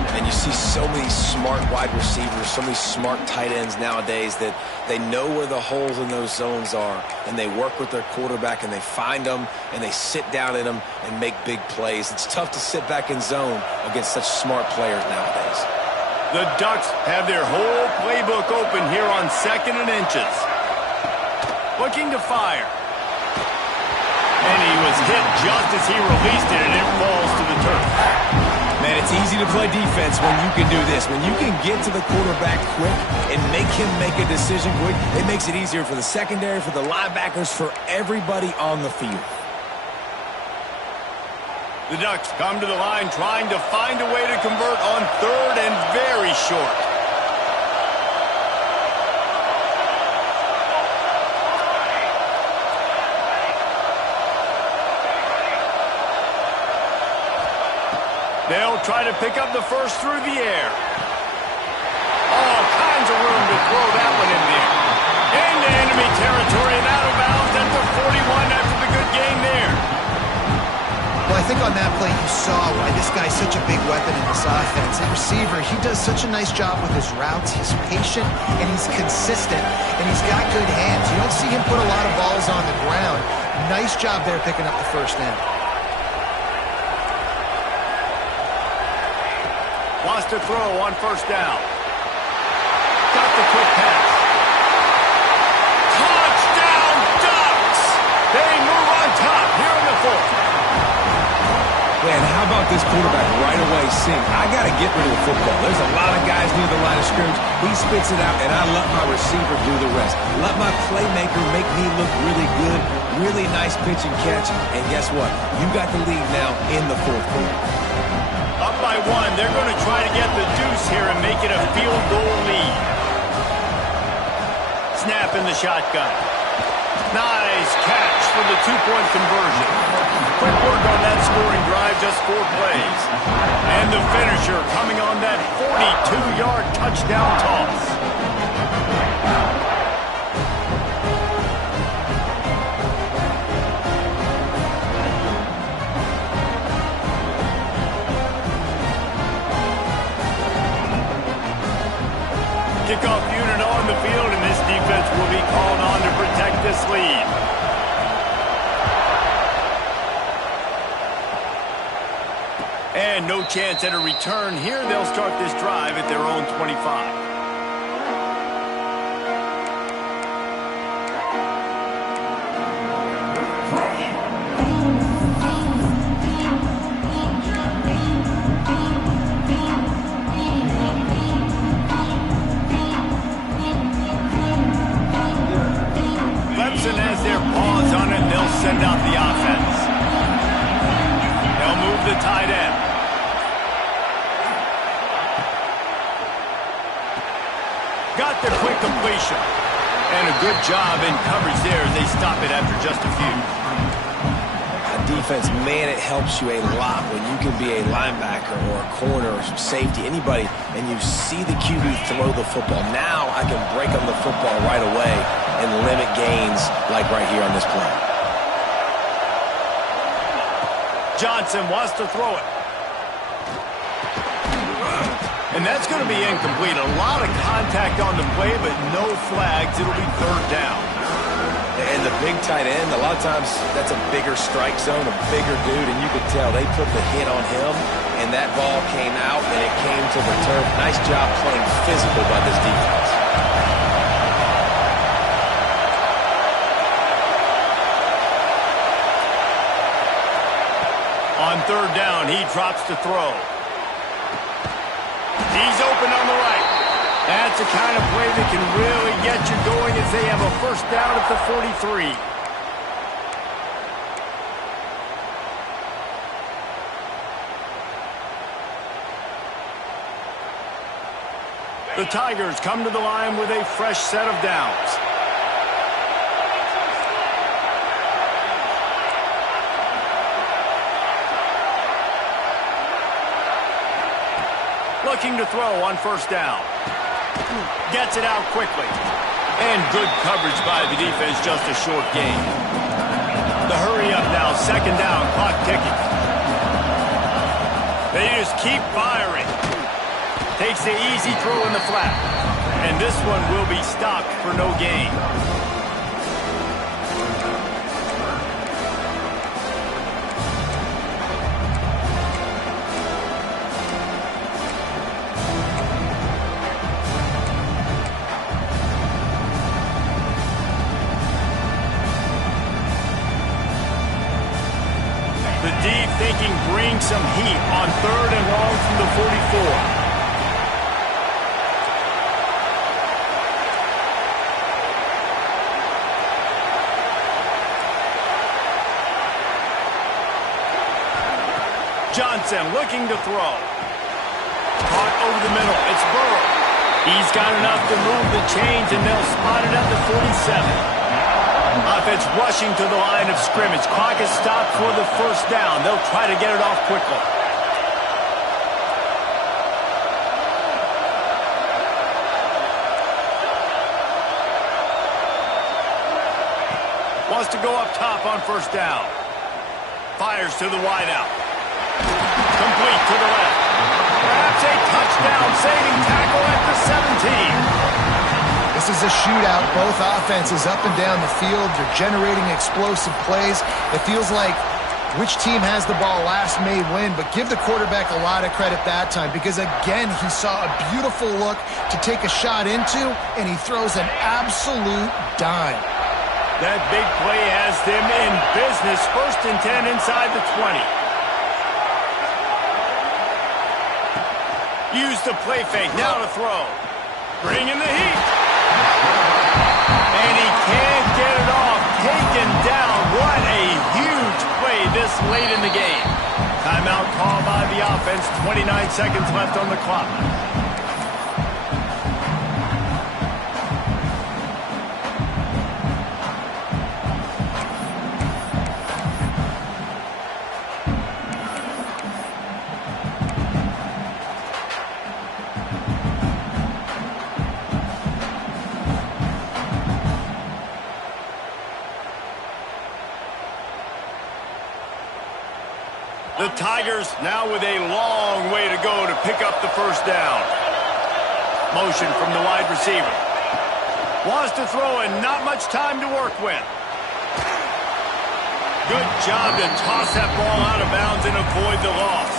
And you see so many smart wide receivers, so many smart tight ends nowadays that they know where the holes in those zones are, and they work with their quarterback, and they find them, and they sit down in them and make big plays. It's tough to sit back in zone against such smart players nowadays. The Ducks have their whole playbook open here on 2nd and inches. Looking to fire. And he was hit just as he released it, and it falls to the turf. Man, it's easy to play defense when you can do this. When you can get to the quarterback quick and make him make a decision quick, it makes it easier for the secondary, for the linebackers, for everybody on the field. The Ducks come to the line trying to find a way to convert on 3rd and very short. They'll try to pick up the first through the air. All kinds of room to throw that one in there. Into enemy territory and out of bounds at the 41 after the good gain there. Well, I think on that play you saw why this guy's such a big weapon in this offense. That receiver, he does such a nice job with his routes. He's patient and he's consistent and he's got good hands. You don't see him put a lot of balls on the ground. Nice job there picking up the first down. Wants to throw on 1st down. Got the quick pass. Touchdown, Ducks! They move on top here in the 4th. Man, how about this quarterback right away seeing, I got to get rid of the football. There's a lot of guys near the line of scrimmage. He spits it out, and I let my receiver do the rest. Let my playmaker make me look really good. Really nice pitch and catch. And guess what? You got the lead now in the 4th quarter. Up by 1. They're going to try to get the deuce here and make it a field goal lead. Snap in the shotgun. Nice catch for the 2-point conversion. Quick work on that scoring drive, just 4 plays. And the finisher coming on that 42-yard touchdown toss. Kickoff unit on the field, and this defense will be called on to protect this lead. And no chance at a return here. They'll start this drive at their own 25. Clemson has their paws on it. They'll send out the offense. They'll move the tight end. Got the quick completion. And a good job in coverage there as they stop it after just a few. Defense, man, it helps you a lot when you can be a linebacker or a corner or safety, anybody, and you see the QB throw the football. Now I can break on the football right away and limit gains like right here on this play. Johnson wants to throw it. And that's going to be incomplete. A lot of contact on the play, but no flags. It'll be third down. And the big tight end, a lot of times that's a bigger strike zone, a bigger dude, and you could tell they put the hit on him, and that ball came out, and it came to the turf. Nice job playing physical by this defense. On third down, he drops to throw. He's open on the right. That's the kind of play that can really get you going as they have a first down at the 43. The Tigers come to the line with a fresh set of downs. Looking to throw on first down. Gets it out quickly. And good coverage by the defense, just a short gain. The hurry up now, second down, clock ticking. They just keep firing. Takes the easy throw in the flat. And this one will be stopped for no gain. Deep thinking brings some heat on third and long from the 44. Johnson looking to throw. Caught over the middle. It's Burrow. He's got enough to move the chains, and they'll spot it at the 47. Offense rushing to the line of scrimmage. Clock is stopped for the first down. They'll try to get it off quickly. Wants to go up top on first down. Fires to the wideout. Complete to the left. Perhaps a touchdown saving tackle at the 17. This is a shootout. Both offenses up and down the field. They're generating explosive plays. It feels like which team has the ball last may win, but give the quarterback a lot of credit that time because, again, he saw a beautiful look to take a shot into, and he throws an absolute dime. That big play has them in business. First and 10 inside the 20. Use the play fake. Now to throw. Bring in the heat. And he can't get it off. Taken down. What a huge play this late in the game. Timeout call by the offense. 29 seconds left on the clock. The Tigers now with a long way to go to pick up the first down. Motion from the wide receiver. Wants to throw and not much time to work with. Good job to toss that ball out of bounds and avoid the loss.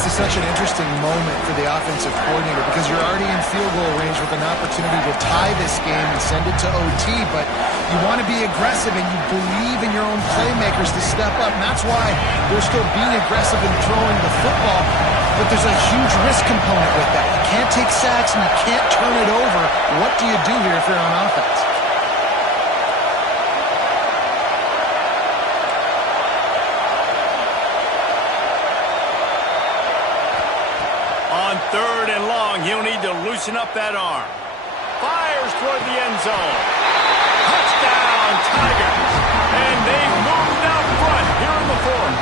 This is such an interesting moment for the offensive coordinator because you're already in field goal range with an opportunity to tie this game and send it to OT, but you want to be aggressive and you believe in your own playmakers to step up, and that's why they're still being aggressive in throwing the football, but there's a huge risk component with that. You can't take sacks and you can't turn it over. What do you do here if you're on offense? On third and long, he'll need to loosen up that arm. fires toward the end zone. Touchdown, Tigers. And they've moved out front here in the fourth.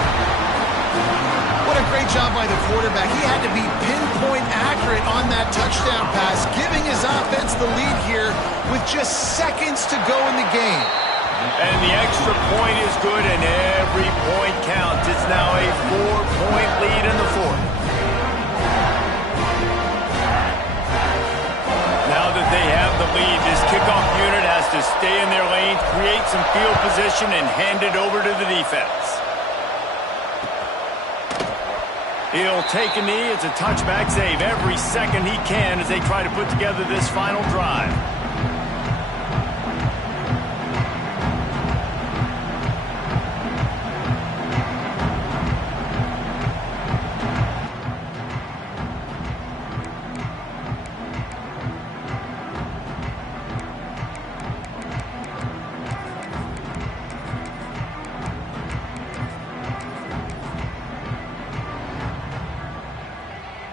What a great job by the quarterback. He had to be pinpoint accurate on that touchdown pass, giving his offense the lead here with just seconds to go in the game. And the extra point is good, and every point counts. It's now a 4-point lead in the fourth. Now that they have the lead, this kickoff unit has to stay in their lane, create some field position, and hand it over to the defense. He'll take a knee. It's a touchback save every second he can as they try to put together this final drive.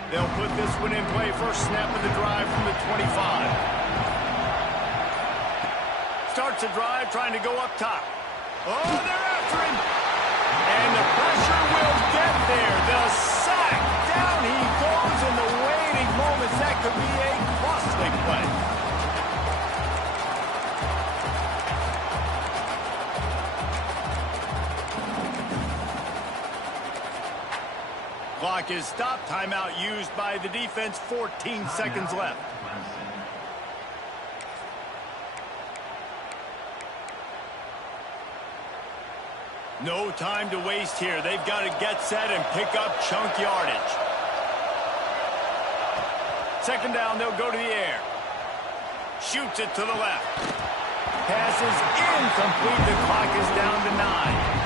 They'll put this one in play. First snap of the drive from the 25. Starts the drive trying to go up top. Oh, they're after him. And the pressure will get there. The sack. Down he goes in the waiting moments. That could be a costly play. Clock is stopped. Timeout used by the defense. 14 seconds left. No time to waste here. They've got to get set and pick up chunk yardage. Second down, they'll go to the air. Shoots it to the left. Pass is incomplete. The clock is down to 9.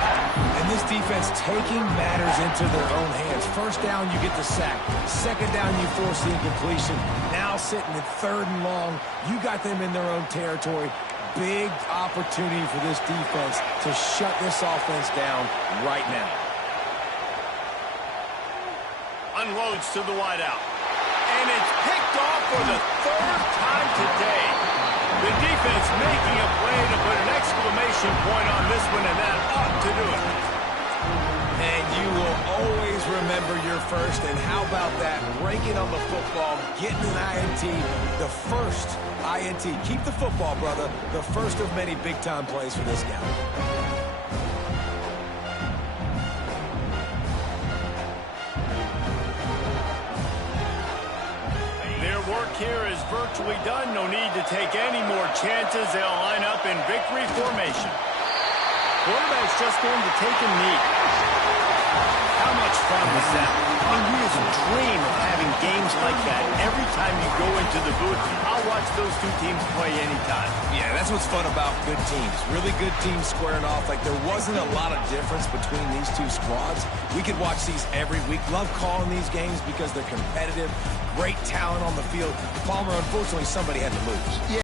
And this defense taking matters into their own hands. First down, you get the sack. Second down, you force the incompletion. Now sitting at third and long, you got them in their own territory. Big opportunity for this defense to shut this offense down right now. Unloads to the wideout. And it's picked off for the third time today. The defense making a play to put an exclamation point on this one, and that ought to do it. And you will always remember your first. And how about that? Ranking on the football, getting an INT, the first INT. Keep the football, brother. The first of many big-time plays for this guy. Their work here is virtually done. No need to take any more chances. They'll line up in victory formation. Quarterback's just going to take a knee. How much fun was that? I mean, we just dream of having games like that every time you go into the booth. I'll watch those two teams play anytime. Yeah, that's what's fun about good teams. Really good teams squaring off. Like, there wasn't a lot of difference between these two squads. We could watch these every week. Love calling these games because they're competitive. Great talent on the field. Palmer, unfortunately, somebody had to lose.